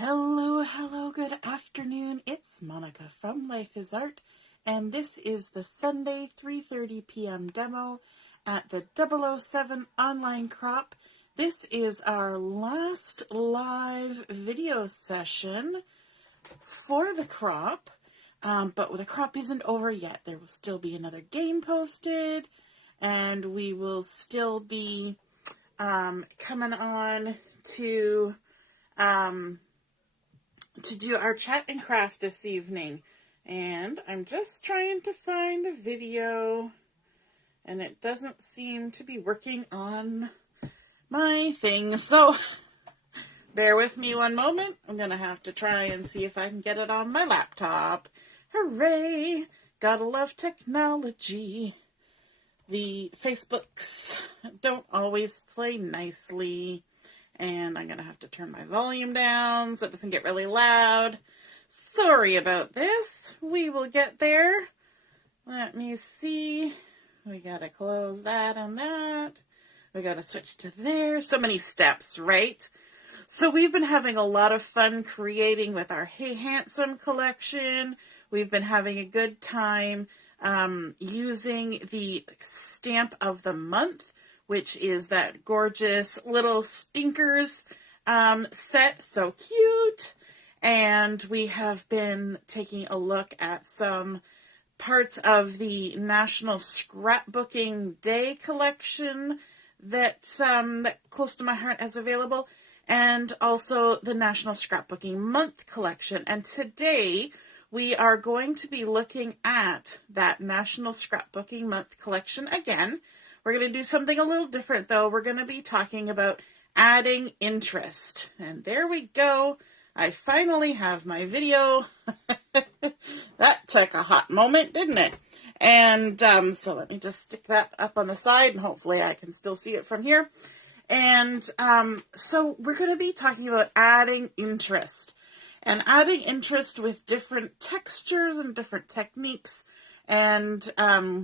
Hello, hello, good afternoon. It's Monica from Life is Art, and this is the Sunday 3:30 p.m. demo at the 007 online crop. This is our last live video session for the crop, but the crop isn't over yet. There will still be another game posted, and we will still be coming on to do our chat and craft this evening. And I'm just trying to find the video, and it doesn't seem to be working on my thing. So bear with me one moment. I'm going to have to try and see if I can get it on my laptop. Hooray! Gotta love technology. The Facebooks don't always play nicely. And I'm going to have to turn my volume down so it doesn't get really loud. Sorry about this. We will get there. Let me see. We got to close that and that. We got to switch to there. So many steps, right? So we've been having a lot of fun creating with our Hey Handsome collection. We've been having a good time using the stamp of the month, which is that gorgeous little stinkers set. So cute. And we have been taking a look at some parts of the National Scrapbooking Day collection that Close to My Heart has available, and also the National Scrapbooking Month collection. And today we are going to be looking at that National Scrapbooking Month collection again. We're going to do something a little different, though. We're going to be talking about adding interest. And there we go. I finally have my video. That took a hot moment, didn't it? And so let me just stick that up on the side, and hopefully I can still see it from here. And so we're going to be talking about adding interest. And adding interest with different textures and different techniques. And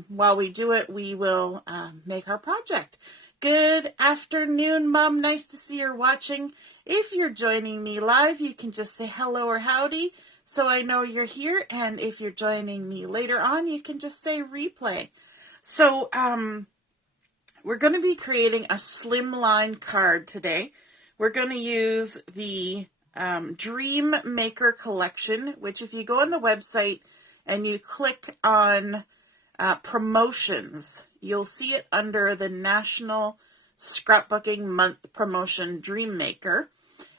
while we do it, we will make our project. Good afternoon, Mom. Nice to see you're watching. If you're joining me live, you can just say hello or howdy so I know you're here. And if you're joining me later on, you can just say replay. So we're going to be creating a slimline card today. We're going to use the Dream Maker collection, which if you go on the website and you click on promotions, you'll see it under the National Scrapbooking Month promotion, Dream Maker.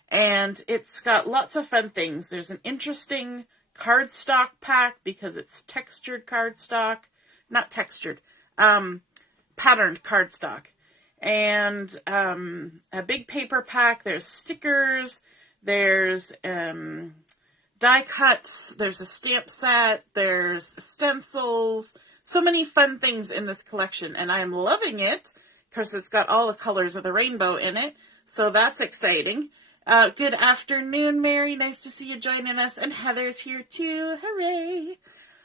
And it's got lots of fun things. There's an interesting cardstock pack because it's textured cardstock, not textured, patterned cardstock. And a big paper pack. There's stickers. There's die cuts, there's a stamp set, there's stencils, so many fun things in this collection, and I'm loving it because it's got all the colors of the rainbow in it, so that's exciting. Good afternoon, Mary, nice to see you joining us, and Heather's here too, hooray!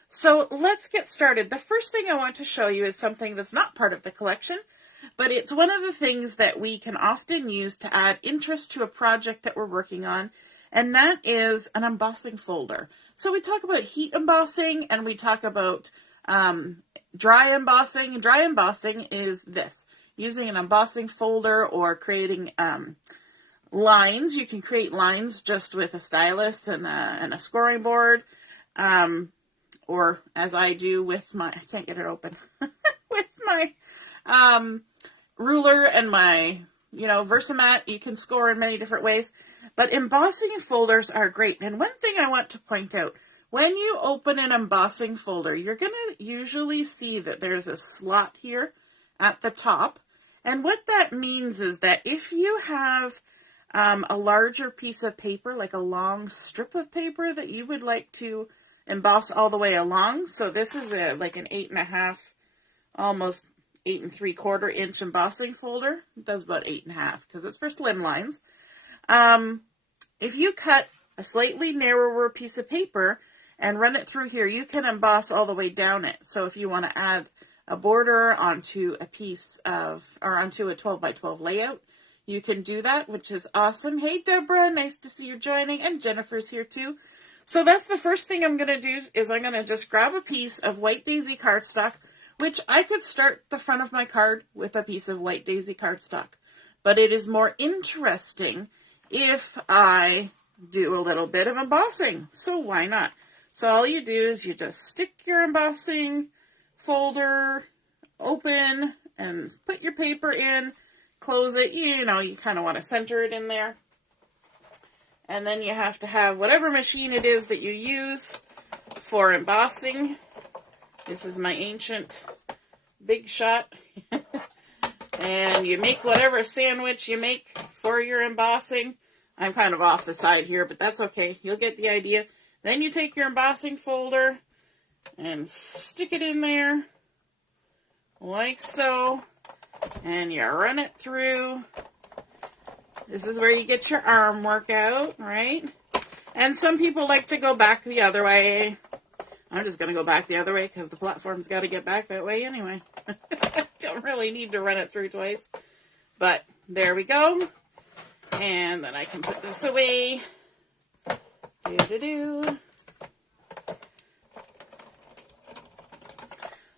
So let's get started. The first thing I want to show you is something that's not part of the collection, but it's one of the things that we can often use to add interest to a project that we're working on. And that is an embossing folder. So we talk about heat embossing and we talk about dry embossing. And dry embossing is this, using an embossing folder or creating lines. You can create lines just with a stylus and a scoring board. Or as I do with my, I can't get it open, with my ruler and my, Versamark. You can score in many different ways. But embossing folders are great. And one thing I want to point out, when you open an embossing folder, you're going to usually see that there's a slot here at the top. And what that means is that if you have a larger piece of paper, like a long strip of paper that you would like to emboss all the way along. So this is like an 8.5, almost 8 3/4 inch embossing folder. It does about 8.5 because it's for slim lines. If you cut a slightly narrower piece of paper and run it through here, you can emboss all the way down it. So if you want to add a border onto a piece of, or onto a 12 by 12 layout, you can do that, which is awesome. Hey, Deborah, nice to see you joining, and Jennifer's here too. So that's the first thing I'm going to do, is I'm going to just grab a piece of White Daisy cardstock, which I could start the front of my card with a piece of White Daisy cardstock. But it is more interesting if I do a little bit of embossing. So why not? So all you do is you just stick your embossing folder open and put your paper in, close it. You know, you kind of want to center it in there. And then you have to have whatever machine it is that you use for embossing. This is my ancient Big Shot. And you make whatever sandwich you make for your embossing. I'm kind of off the side here, but that's okay. You'll get the idea. Then you take your embossing folder and stick it in there like so. And you run it through. This is where you get your arm workout, right? And some people like to go back the other way. I'm just going to go back the other way because the platform's got to get back that way anyway. Don't really need to run it through twice. But there we go. And then I can put this away. Do-do-do.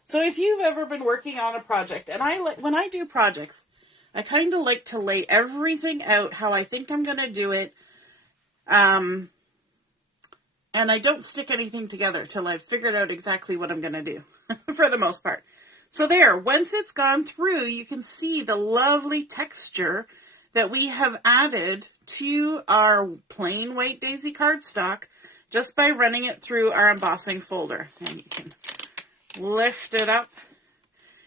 So if you've ever been working on a project, and when I do projects, I kind of like to lay everything out how I think I'm going to do it. And I don't stick anything together till I've figured out exactly what I'm going to do, for the most part. So there, once it's gone through, you can see the lovely texture that we have added to our plain White Daisy cardstock just by running it through our embossing folder. And you can lift it up.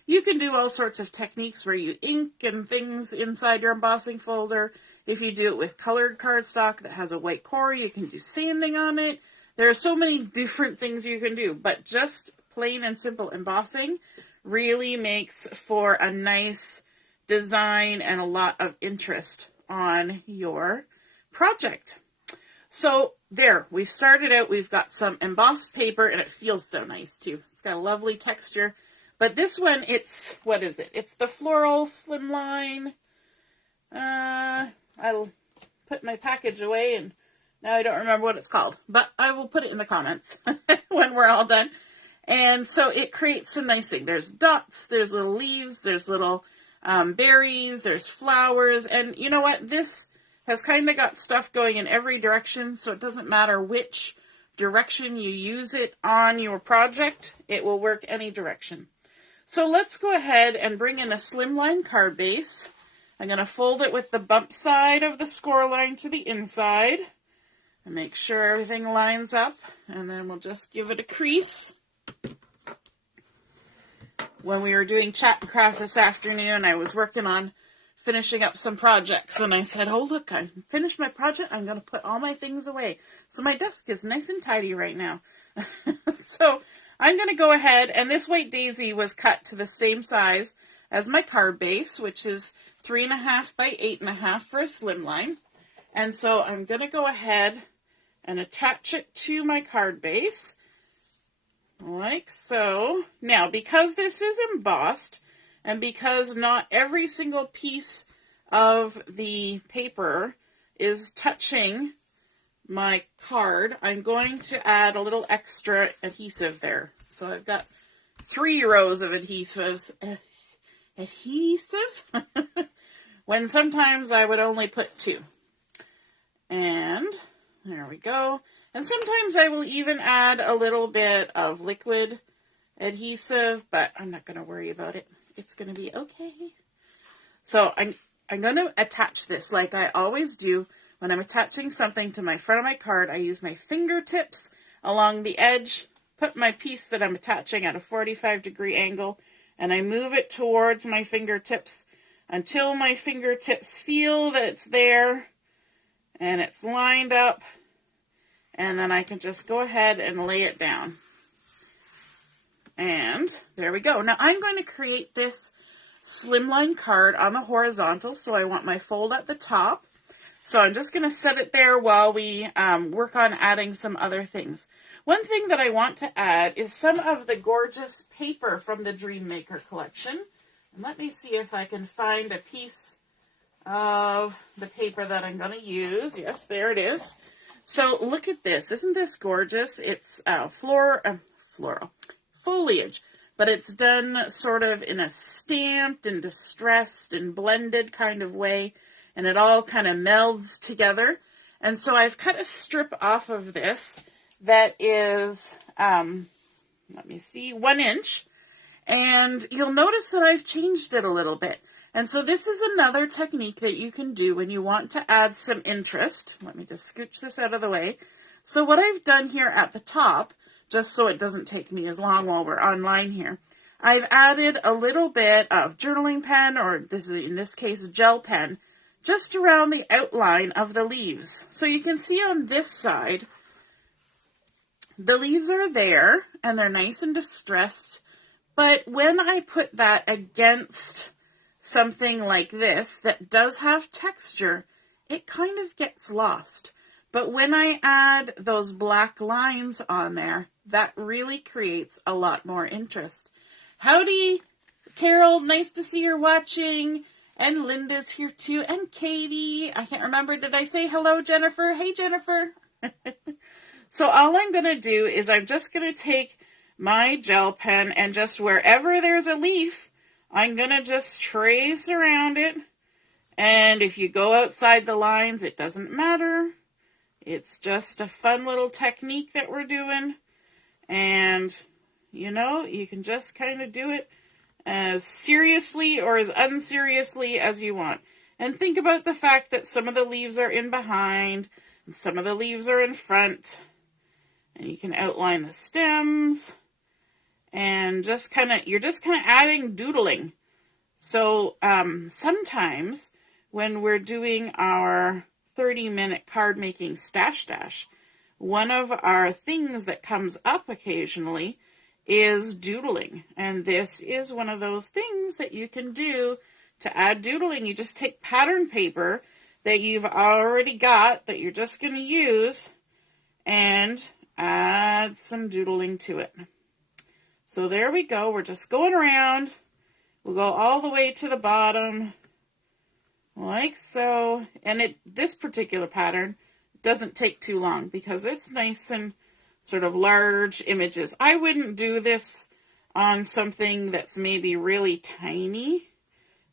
You can do all sorts of techniques where you ink and things inside your embossing folder. If you do it with colored cardstock that has a white core, you can do sanding on it. There are so many different things you can do, but just plain and simple embossing really makes for a nice design and a lot of interest on your project. So there, we've started out, we've got some embossed paper, and it feels so nice too. It's got a lovely texture. But this one, it's, what is it? It's the Floral Slimline. I'll put my package away, and now I don't remember what it's called. But I will put it in the comments when we're all done. And so it creates some nice thing. There's dots, there's little leaves, there's little berries, there's flowers. And you know what? This has kind of got stuff going in every direction, so it doesn't matter which direction you use it on your project. It will work any direction. So let's go ahead and bring in a slimline card base. I'm going to fold it with the bump side of the score line to the inside and make sure everything lines up. And then we'll just give it a crease. When we were doing chat and craft this afternoon, I was working on finishing up some projects. And I said, oh, look, I finished my project. I'm going to put all my things away. So my desk is nice and tidy right now. So I'm going to go ahead, and this White Daisy was cut to the same size as my card base, which is 3.5 by 8.5 for a slimline. And so I'm going to go ahead and attach it to my card base, like so. Now, because this is embossed, and because not every single piece of the paper is touching my card, I'm going to add a little extra adhesive there. So I've got 3 rows of adhesives. Adhesive? When sometimes I would only put 2. And there we go. And sometimes I will even add a little bit of liquid adhesive, but I'm not going to worry about it. It's going to be okay. So I'm going to attach this like I always do. When I'm attaching something to my front of my card, I use my fingertips along the edge, put my piece that I'm attaching at a 45-degree angle, and I move it towards my fingertips until my fingertips feel that it's there and it's lined up, and then I can just go ahead and lay it down. And there we go. Now I'm going to create this slimline card on the horizontal, so I want my fold at the top. So I'm just going to set it there while we work on adding some other things. One thing that I want to add is some of the gorgeous paper from the Dream Maker collection. And let me see if I can find a piece of the paper that I'm going to use. Yes, there it is. So look at this. Isn't this gorgeous? It's floral foliage, but it's done sort of in a stamped and distressed and blended kind of way, and it all kind of melds together. And so I've cut a strip off of this that is, let me see, 1 inch. And you'll notice that I've changed it a little bit. And so this is another technique that you can do when you want to add some interest. Let me just scooch this out of the way. So what I've done here at the top, just so it doesn't take me as long while we're online here, I've added a little bit of journaling pen, or this is in this case gel pen, just around the outline of the leaves. So you can see on this side, the leaves are there and they're nice and distressed. But when I put that against something like this that does have texture, it kind of gets lost. But when I add those black lines on there, that really creates a lot more interest. Howdy, Carol. Nice to see you're watching. And Linda's here too. And Katie. I can't remember. Did I say hello, Jennifer? Hey, Jennifer. So all I'm going to do is I'm just going to take my gel pen and just wherever there's a leaf, I'm going to just trace around it. And if you go outside the lines, it doesn't matter. It's just a fun little technique that we're doing. And, you know, you can just kind of do it as seriously or as unseriously as you want. And think about the fact that some of the leaves are in behind and some of the leaves are in front. And you can outline the stems and just kind of, you're just kind of adding doodling. So sometimes when we're doing our 30-minute card making stash dash, one of our things that comes up occasionally is doodling. And this is one of those things that you can do to add doodling. You just take pattern paper that you've already got that you're just going to use and add some doodling to it. So there we go. We're just going around. We'll go all the way to the bottom like so. And this particular pattern doesn't take too long because it's nice and sort of large images. I wouldn't do this on something that's maybe really tiny.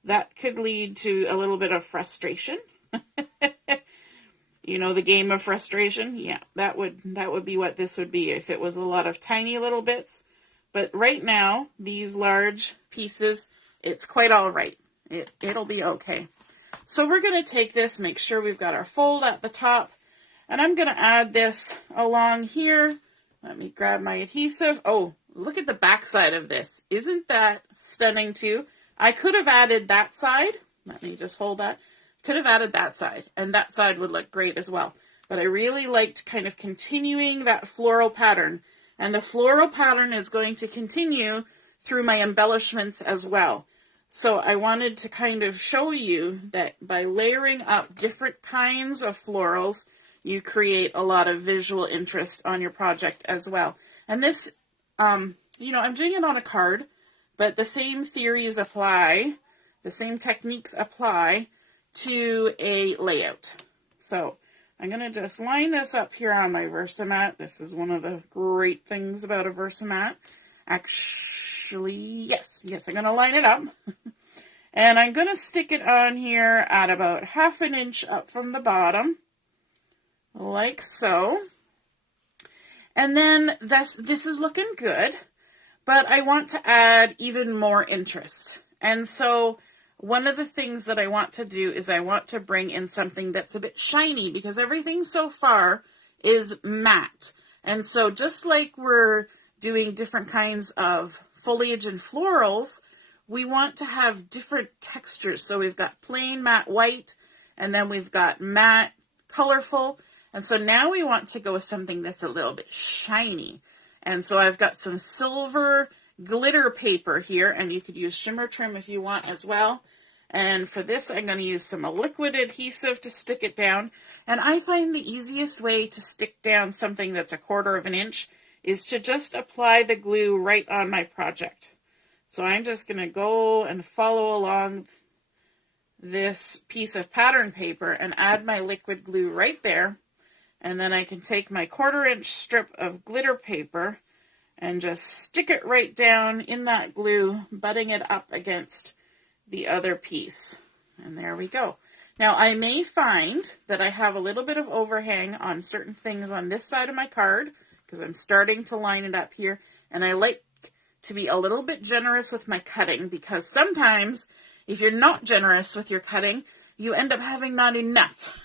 That could lead to a little bit of frustration. You know, the game of frustration? Yeah, that would be what this would be if it was a lot of tiny little bits. But right now, these large pieces, it's quite all right. It'll be okay. So we're going to take this, make sure we've got our fold at the top. And I'm going to add this along here. Let me grab my adhesive. Oh, look at the back side of this. Isn't that stunning too? I could have added that side. Let me just hold that. Could have added that side, and that side would look great as well. But I really liked kind of continuing that floral pattern. And the floral pattern is going to continue through my embellishments as well. So I wanted to kind of show you that by layering up different kinds of florals, you create a lot of visual interest on your project as well. And this, you know, I'm doing it on a card, but the same theories apply, the same techniques apply to a layout. So I'm going to just line this up here on my Versamat. This is one of the great things about a Versamat. Actually, yes, I'm going to line it up. And I'm going to stick it on here at about 1/2 inch up from the bottom, like so. And then this is looking good, but I want to add even more interest. And so one of the things that I want to do is I want to bring in something that's a bit shiny because everything so far is matte. And so just like we're doing different kinds of foliage and florals, we want to have different textures. So we've got plain matte white, and then we've got matte colorful. And so now we want to go with something that's a little bit shiny. And so I've got some silver glitter paper here, and you could use shimmer trim if you want as well. And for this, I'm going to use some liquid adhesive to stick it down. And I find the easiest way to stick down something that's 1/4 inch is to just apply the glue right on my project. So I'm just going to go and follow along this piece of pattern paper and add my liquid glue right there. And then I can take my 1/4" strip of glitter paper and just stick it right down in that glue, butting it up against the other piece. And there we go. Now I may find that I have a little bit of overhang on certain things on this side of my card because I'm starting to line it up here. And I like to be a little bit generous with my cutting because sometimes if you're not generous with your cutting, you end up having not enough.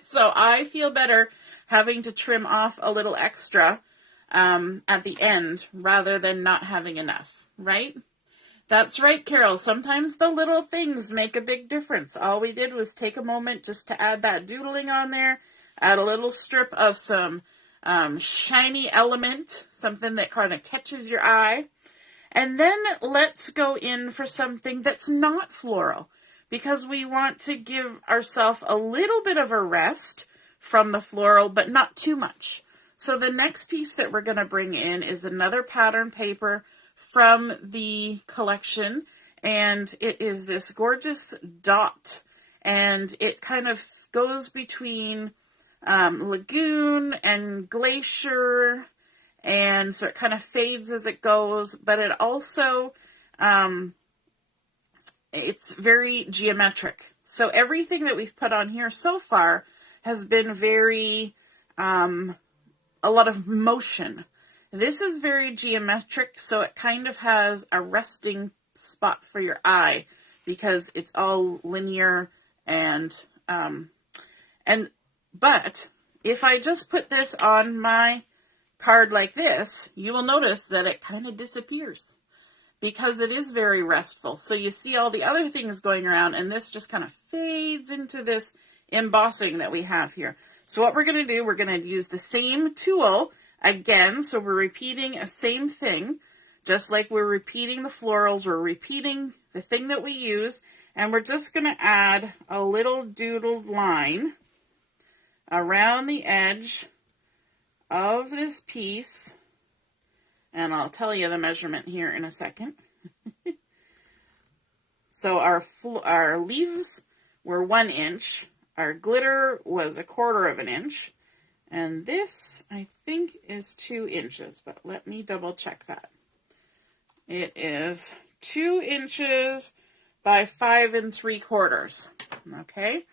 So I feel better having to trim off a little extra at the end rather than not having enough, right? That's right, Carol. Sometimes the little things make a big difference. All we did was take a moment just to add that doodling on there, add a little strip of some shiny element, something that kind of catches your eye. And then let's go in for something that's not floral because we want to give ourselves a little bit of a rest from the floral, but not too much. So the next piece that we're going to bring in is another pattern paper from the collection, and it is this gorgeous dot, and it kind of goes between lagoon and glacier, and so it kind of fades as it goes, but it also it's very geometric. So everything that we've put on here so far has been very a lot of motion. This is very geometric, so it kind of has a resting spot for your eye because it's all linear and but if I just put this on my card like this, you will notice that it kind of disappears because it is very restful. So you see all the other things going around and this just kind of fades into this embossing that we have here. So what we're going to do, we're going to use the same tool again. So we're repeating a same thing, just like we're repeating the florals, we're repeating the thing that we use, and we're just going to add a little doodled line around the edge of this piece, and I'll tell you the measurement here in a second. So our leaves were 1 inch, our glitter was 1/4 inch, and this I think is 2 inches, but let me double check that. It is 2 inches by 5 3/4. Okay,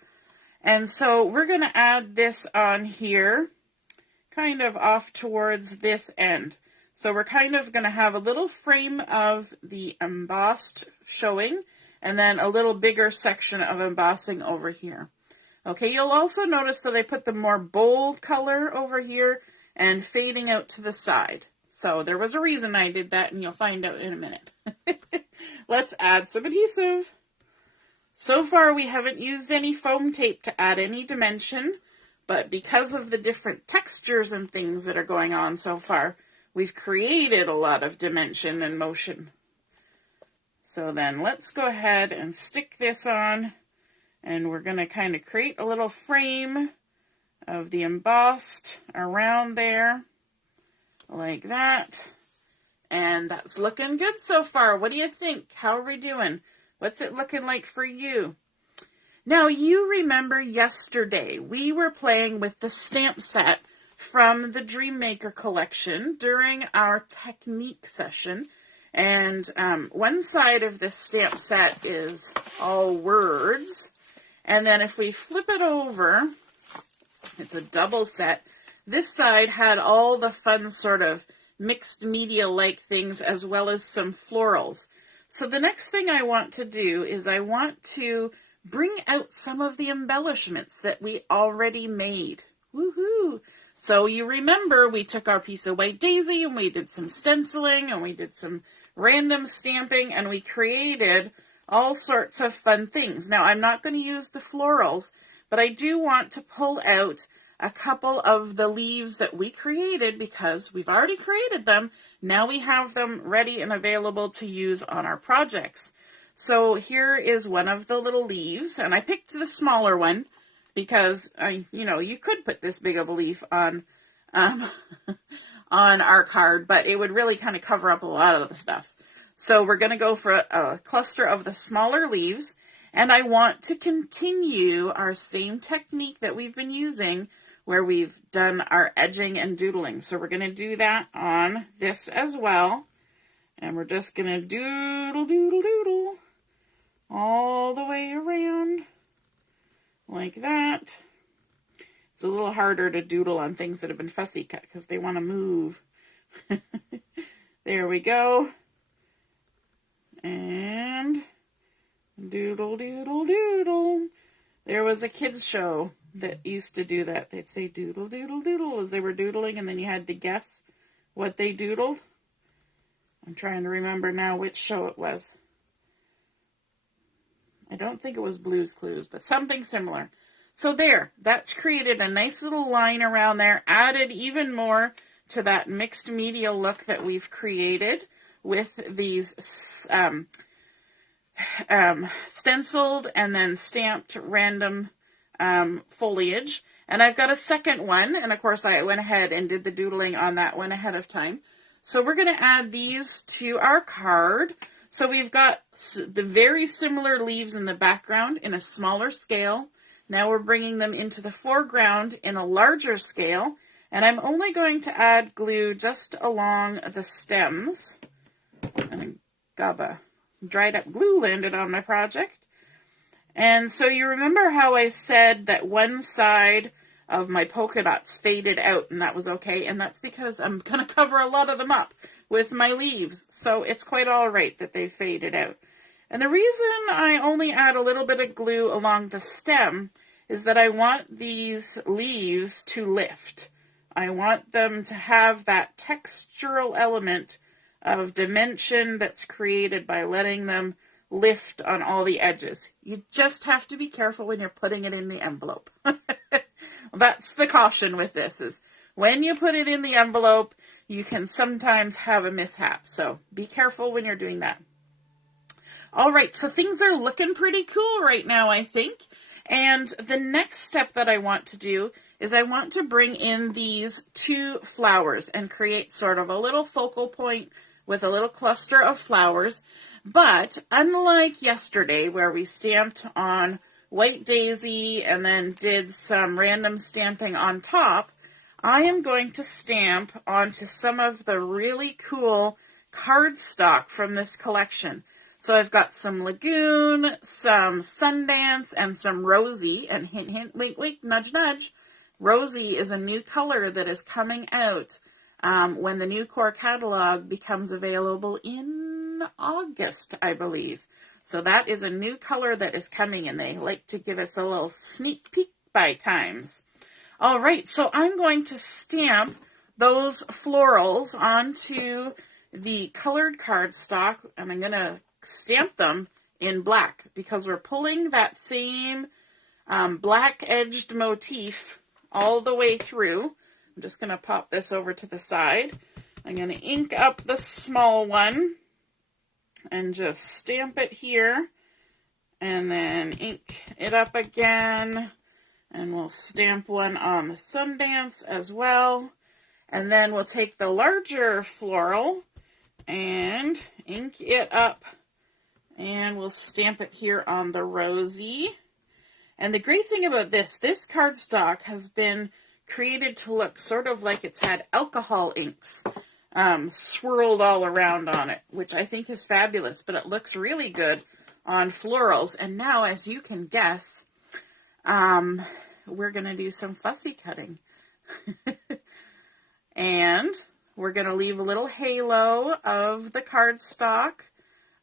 and so we're going to add this on here, kind of off towards this end. So we're kind of going to have a little frame of the embossed showing, and then a little bigger section of embossing over here. Okay, you'll also notice that I put the more bold color over here and fading out to the side. So there was a reason I did that, and you'll find out in a minute. Let's add some adhesive. So far, we haven't used any foam tape to add any dimension, but because of the different textures and things that are going on so far, we've created a lot of dimension and motion. So then let's go ahead and stick this on, and we're going to kind of create a little frame of the embossed around there, like that. And that's looking good so far. What do you think? How are we doing? What's it looking like for you? Now, you remember yesterday we were playing with the stamp set from the Dreammaker collection during our technique session. And one side of this stamp set is all words. And then if we flip it over, it's a double set. This side had all the fun sort of mixed media-like things as well as some florals. So the next thing I want to do is I want to bring out some of the embellishments that we already made. Woohoo! So you remember we took our piece of white daisy and we did some stenciling and we did some random stamping and we created all sorts of fun things. Now I'm not going to use the florals, but I do want to pull out a couple of the leaves that we created because we've already created them. Now we have them ready and available to use on our projects. So here is one of the little leaves, and I picked the smaller one because you could put this big of a leaf on on our card, but it would really kind of cover up a lot of the stuff. So we're going to go for a cluster of the smaller leaves, And I want to continue our same technique that we've been using where we've done our edging and doodling. So we're going to do that on this as well. And we're just going to doodle, doodle, doodle all the way around like that. It's a little harder to doodle on things that have been fussy cut because they want to move. There we go. And doodle, doodle, doodle. There was a kids show that used to do that. They'd say doodle, doodle, doodle as they were doodling, and then you had to guess what they doodled. I'm trying to remember now which show it was. I don't think it was Blue's Clues, but something similar. So there, that's created a nice little line around there, added even more to that mixed media look that we've created with these stenciled and then stamped random foliage. And I've got a second one, and of course I went ahead and did the doodling on that one ahead of time. So we're going to add these to our card. So we've got the very similar leaves in the background in a smaller scale. Now we're bringing them into the foreground in a larger scale. And I'm only going to add glue just along the stems. And gobba, dried up glue landed on my project. And so you remember how I said that one side of my polka dots faded out, and that was okay. And that's because I'm going to cover a lot of them up with my leaves. So it's quite all right that they faded out. And the reason I only add a little bit of glue along the stem is that I want these leaves to lift. I want them to have that textural element of dimension that's created by letting them lift on all the edges. You just have to be careful when you're putting it in the envelope. That's the caution with this, is when you put it in the envelope, you can sometimes have a mishap. So be careful when you're doing that. All right, so things are looking pretty cool right now, I think. And the next step that I want to do is I want to bring in these two flowers and create sort of a little focal point with a little cluster of flowers. But unlike yesterday where we stamped on white daisy and then did some random stamping on top, I am going to stamp onto some of the really cool cardstock from this collection. So I've got some Lagoon, some Sundance, and some Rosy. And hint, hint, wink, wink, nudge, nudge. Rosy is a new color that is coming out when the new core catalog becomes available in August, I believe. So that is a new color that is coming, and they like to give us a little sneak peek by times. All right, so I'm going to stamp those florals onto the colored cardstock, and I'm going to stamp them in black because we're pulling that same black edged motif all the way through. I'm just going to pop this over to the side. I'm going to ink up the small one and just stamp it here, and then ink it up again, and we'll stamp one on the Sundance as well. And then we'll take the larger floral and ink it up, and we'll stamp it here on the Rosy. And the great thing about this cardstock has been created to look sort of like it's had alcohol inks swirled all around on it, which I think is fabulous, but it looks really good on florals. And now, as you can guess, we're going to do some fussy cutting. And we're going to leave a little halo of the cardstock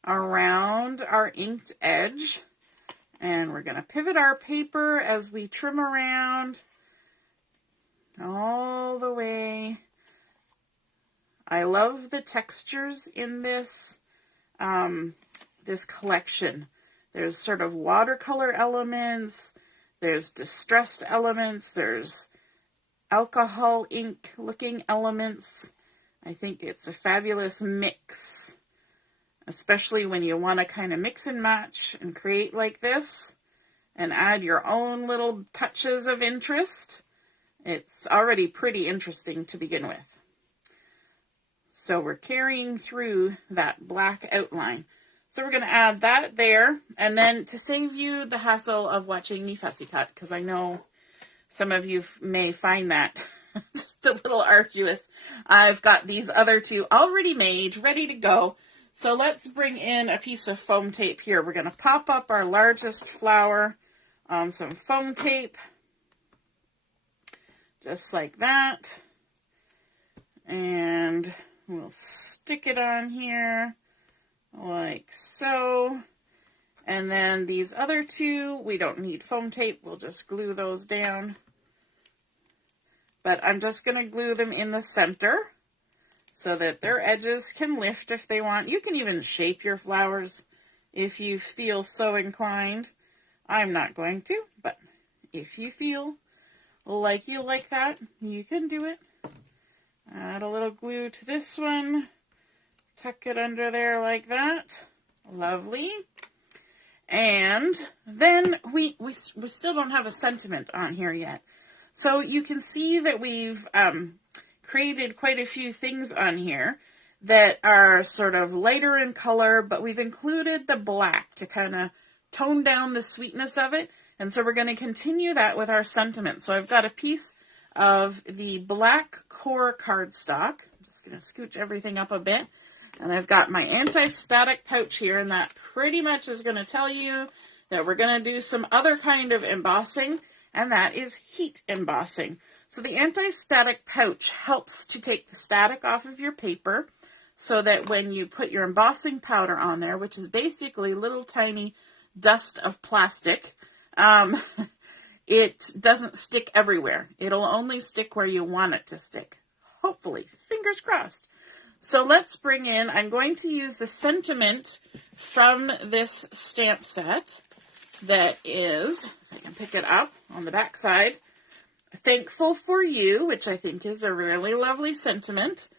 around our inked edge. And we're going to pivot our paper as we trim around all the way. I love the textures in this this collection. There's sort of watercolor elements, there's distressed elements, there's alcohol ink looking elements. I think it's a fabulous mix, especially when you want to kind of mix and match and create like this and add your own little touches of interest. It's already pretty interesting to begin with. So we're carrying through that black outline. So we're going to add that there. And then to save you the hassle of watching me fussy cut, because I know some of you may find that just a little arduous, I've got these other two already made, ready to go. So let's bring in a piece of foam tape here. We're going to pop up our largest flower on some foam tape, just like that. And we'll stick it on here like so. And then these other two, we don't need foam tape. We'll just glue those down. But I'm just going to glue them in the center so that their edges can lift if they want. You can even shape your flowers if you feel so inclined. I'm not going to, but if you feel like you like that, you can do it. Add a little glue to this one. Tuck it under there like that. Lovely. And then we still don't have a sentiment on here yet. So you can see that we've created quite a few things on here that are sort of lighter in color, but we've included the black to kind of tone down the sweetness of it. And so we're going to continue that with our sentiment. So I've got a piece of the black core cardstock. I'm just going to scooch everything up a bit. And I've got my anti-static pouch here, and that pretty much is going to tell you that we're going to do some other kind of embossing, and that is heat embossing. So the anti-static pouch helps to take the static off of your paper so that when you put your embossing powder on there, which is basically little tiny dust of plastic, it doesn't stick everywhere. It'll only stick where you want it to stick. Hopefully, fingers crossed. So let's bring in, I'm going to use the sentiment from this stamp set that is, if I can pick it up on the back side, Thankful for You, which I think is a really lovely sentiment.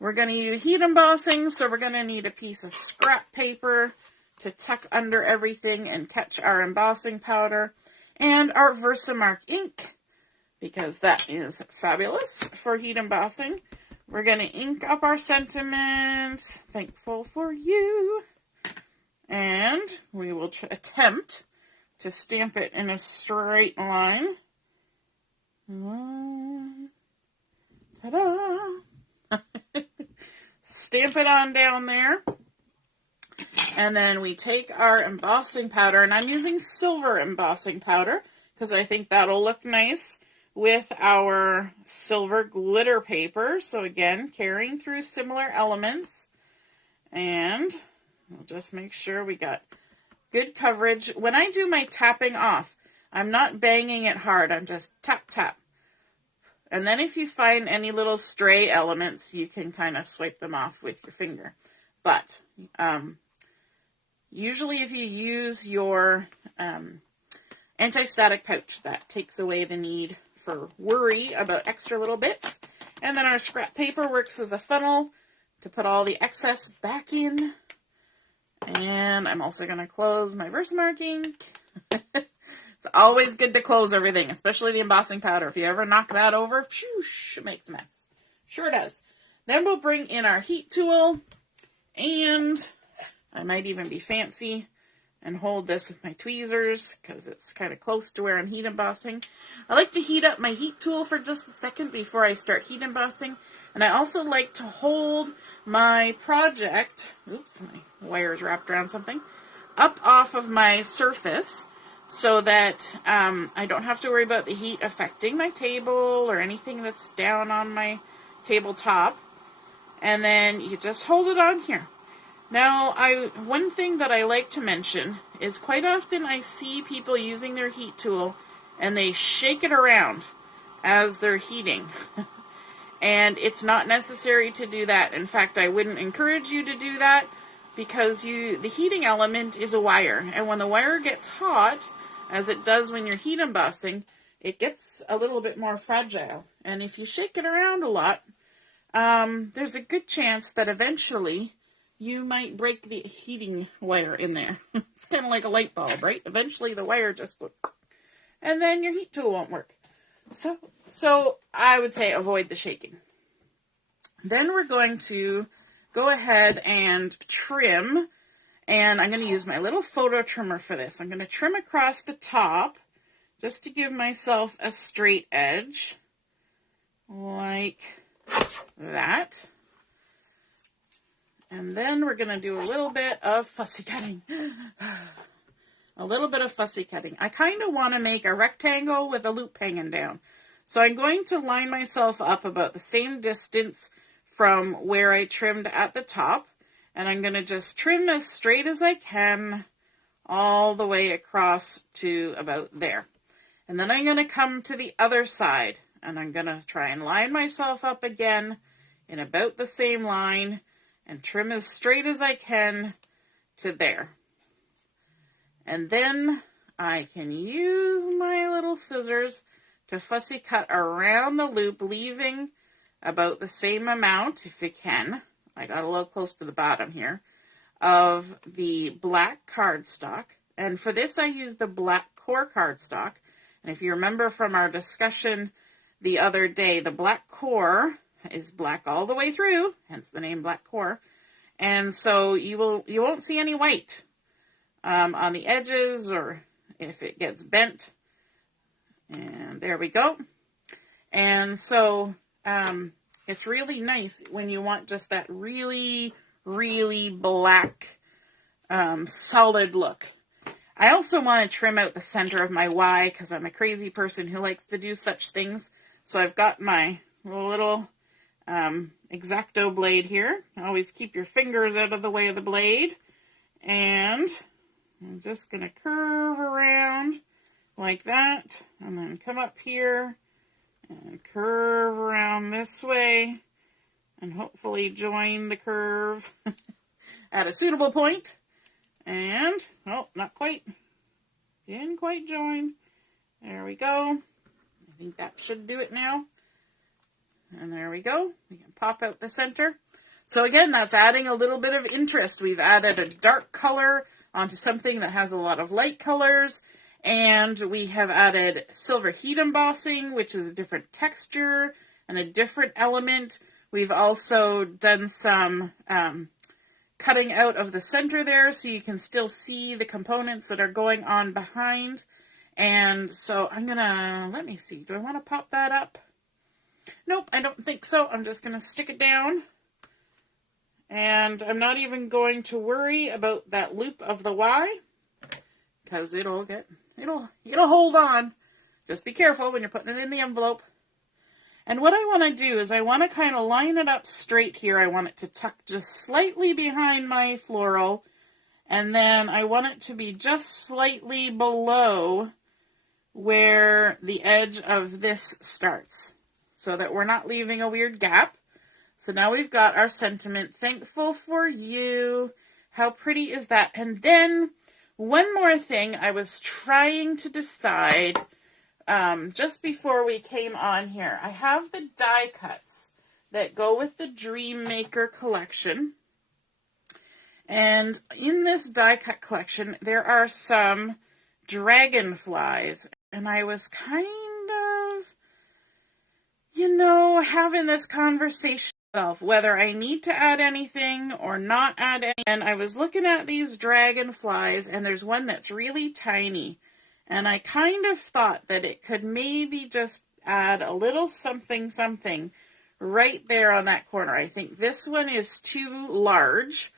We're going to use heat embossing, so we're going to need a piece of scrap paper to tuck under everything and catch our embossing powder, and our Versamark ink, because that is fabulous for heat embossing. We're going to ink up our sentiment, Thankful for You, and we will attempt to stamp it in a straight line. Ta-da! Stamp it on down there. And then we take our embossing powder, and I'm using silver embossing powder because I think that'll look nice with our silver glitter paper. So again, carrying through similar elements. And we'll just make sure we got good coverage. When I do my tapping off, I'm not banging it hard. I'm just tap, tap. And then if you find any little stray elements, you can kind of swipe them off with your finger. But usually if you use your anti-static pouch, that takes away the need for worry about extra little bits. And then our scrap paper works as a funnel to put all the excess back in. And I'm also going to close my Versamark ink. It's always good to close everything, especially the embossing powder. If you ever knock that over, shoosh, it makes a mess. Sure does. Then we'll bring in our heat tool, and I might even be fancy and hold this with my tweezers because it's kind of close to where I'm heat embossing. I like to heat up my heat tool for just a second before I start heat embossing. And I also like to hold my project, oops, my wire's wrapped around something, up off of my surface so that I don't have to worry about the heat affecting my table or anything that's down on my tabletop. And then you just hold it on here. Now, one thing that I like to mention is quite often I see people using their heat tool and they shake it around as they're heating. And it's not necessary to do that. In fact, I wouldn't encourage you to do that because the heating element is a wire. And when the wire gets hot, as it does when you're heat embossing, it gets a little bit more fragile. And if you shake it around a lot, there's a good chance that eventually you might break the heating wire in there. It's kind of like a light bulb, right? Eventually the wire just goes, and then your heat tool won't work. So I would say avoid the shaking. Then we're going to go ahead and trim. And I'm going to use my little photo trimmer for this. I'm going to trim across the top just to give myself a straight edge like that. And then we're going to do a little bit of fussy cutting. A little bit of fussy cutting. I kind of want to make a rectangle with a loop hanging down. So I'm going to line myself up about the same distance from where I trimmed at the top. And I'm going to just trim as straight as I can all the way across to about there. And then I'm going to come to the other side. And I'm going to try and line myself up again in about the same line and trim as straight as I can to there. And then I can use my little scissors to fussy cut around the loop, leaving about the same amount, if you can. I got a little close to the bottom here, of the black cardstock. And for this, I used the black core cardstock. And if you remember from our discussion the other day, the black core is black all the way through, hence the name black core. And so you won't see any white on the edges or if it gets bent. And there we go. And so it's really nice when you want just that really, really black, solid look. I also want to trim out the center of my Y because I'm a crazy person who likes to do such things. So I've got my little X-Acto blade here. Always keep your fingers out of the way of the blade. And I'm just going to curve around like that. And then come up here and curve around this way. And hopefully join the curve at a suitable point. And, oh, not quite. Didn't quite join. There we go. I think that should do it now. And there we go. We can pop out the center. So again, that's adding a little bit of interest. We've added a dark color onto something that has a lot of light colors. And we have added silver heat embossing, which is a different texture and a different element. We've also done some cutting out of the center there so you can still see the components that are going on behind. And so I'm going to, let me see, do I want to pop that up? Nope, I don't think so. I'm just going to stick it down. And I'm not even going to worry about that loop of the Y because it'll hold on. Just be careful when you're putting it in the envelope. And what I want to do is I want to kind of line it up straight here. I want it to tuck just slightly behind my floral. And then I want it to be just slightly below where the edge of this starts, so that we're not leaving a weird gap. So now we've got our sentiment, thankful for you. How pretty is that? And then one more thing I was trying to decide just before we came on here. I have the die cuts that go with the Dream Maker collection. And in this die cut collection, there are some dragonflies. And I was kind of, having this conversation of whether I need to add anything or not add anything. And I was looking at these dragonflies, and there's one that's really tiny. And I kind of thought that it could maybe just add a little something right there on that corner. I think this one is too large,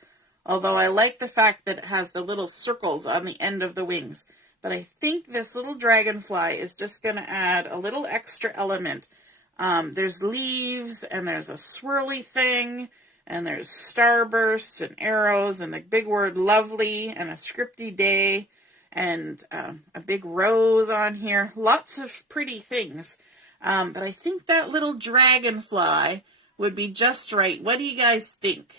although I like the fact that it has the little circles on the end of the wings. But I think this little dragonfly is just going to add a little extra element. There's leaves, and there's a swirly thing, and there's starbursts and arrows, and the big word lovely, and a scripty day, and a big rose on here. Lots of pretty things. But I think that little dragonfly would be just right. What do you guys think?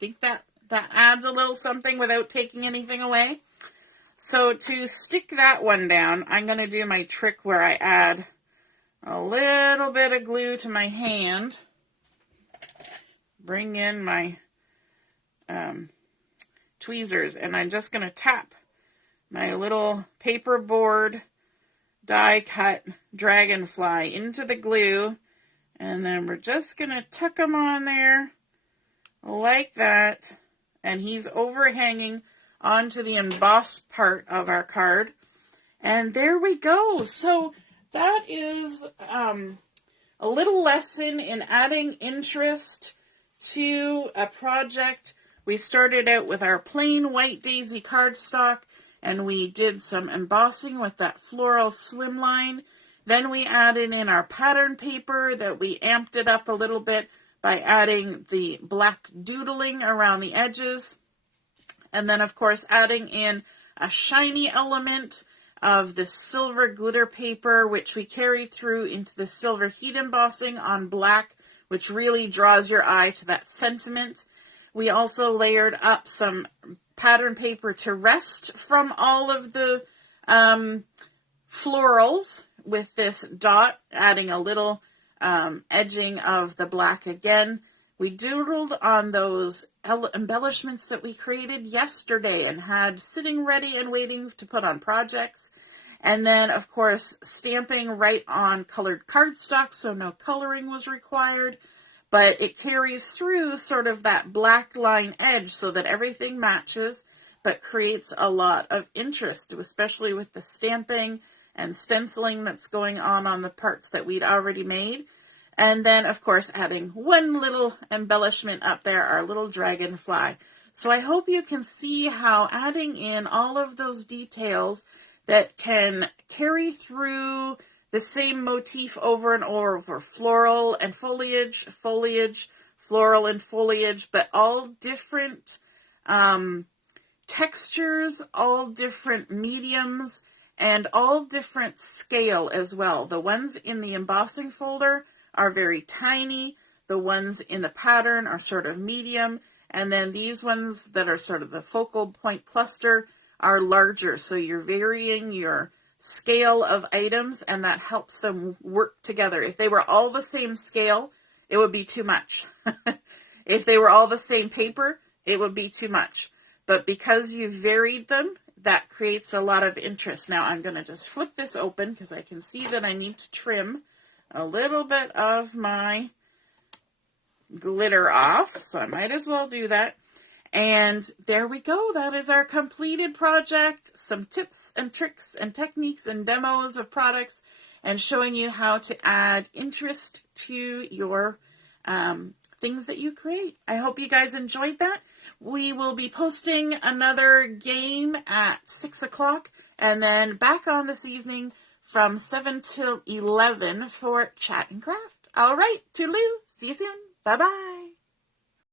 Think that adds a little something without taking anything away? So to stick that one down, I'm going to do my trick where I add a little bit of glue to my hand. Bring in my tweezers, and I'm just going to tap my little paperboard die cut dragonfly into the glue, and then we're just going to tuck them on there like that. and he's overhanging onto the embossed part of our card. And there we go. So that is a little lesson in adding interest to a project. We started out with our plain white daisy cardstock, and we did some embossing with that Floral Slimline. Then we added in our pattern paper that we amped it up a little bit by adding the black doodling around the edges. And then, of course, adding in a shiny element of the silver glitter paper, which we carried through into the silver heat embossing on black, which really draws your eye to that sentiment. We also layered up some pattern paper to rest from all of the florals with this dot, adding a little edging of the black again. We doodled on those embellishments that we created yesterday and had sitting ready and waiting to put on projects. And then, of course, stamping right on colored cardstock, so no coloring was required. But it carries through sort of that black line edge so that everything matches, but creates a lot of interest, especially with the stamping and stenciling that's going on the parts that we'd already made. And then, of course, adding one little embellishment up there, our little dragonfly. So I hope you can see how adding in all of those details that can carry through the same motif over and over, floral and foliage, foliage, floral and foliage, but all different textures, all different mediums, and all different scale as well. The ones in the embossing folder are very tiny. The ones in the pattern are sort of medium. And then these ones that are sort of the focal point cluster are larger. So you're varying your scale of items, and that helps them work together. If they were all the same scale, it would be too much. If they were all the same paper, it would be too much. But because you've varied them, that creates a lot of interest. Now I'm going to just flip this open because I can see that I need to trim a little bit of my glitter off. So I might as well do that. And there we go. That is our completed project. Some tips and tricks and techniques and demos of products, and showing you how to add interest to your things that you create. I hope you guys enjoyed that. We will be posting another game at 6 o'clock, and then back on this evening from 7 till 11 for Chat and Craft. All right, toodaloo. See you soon. Bye-bye.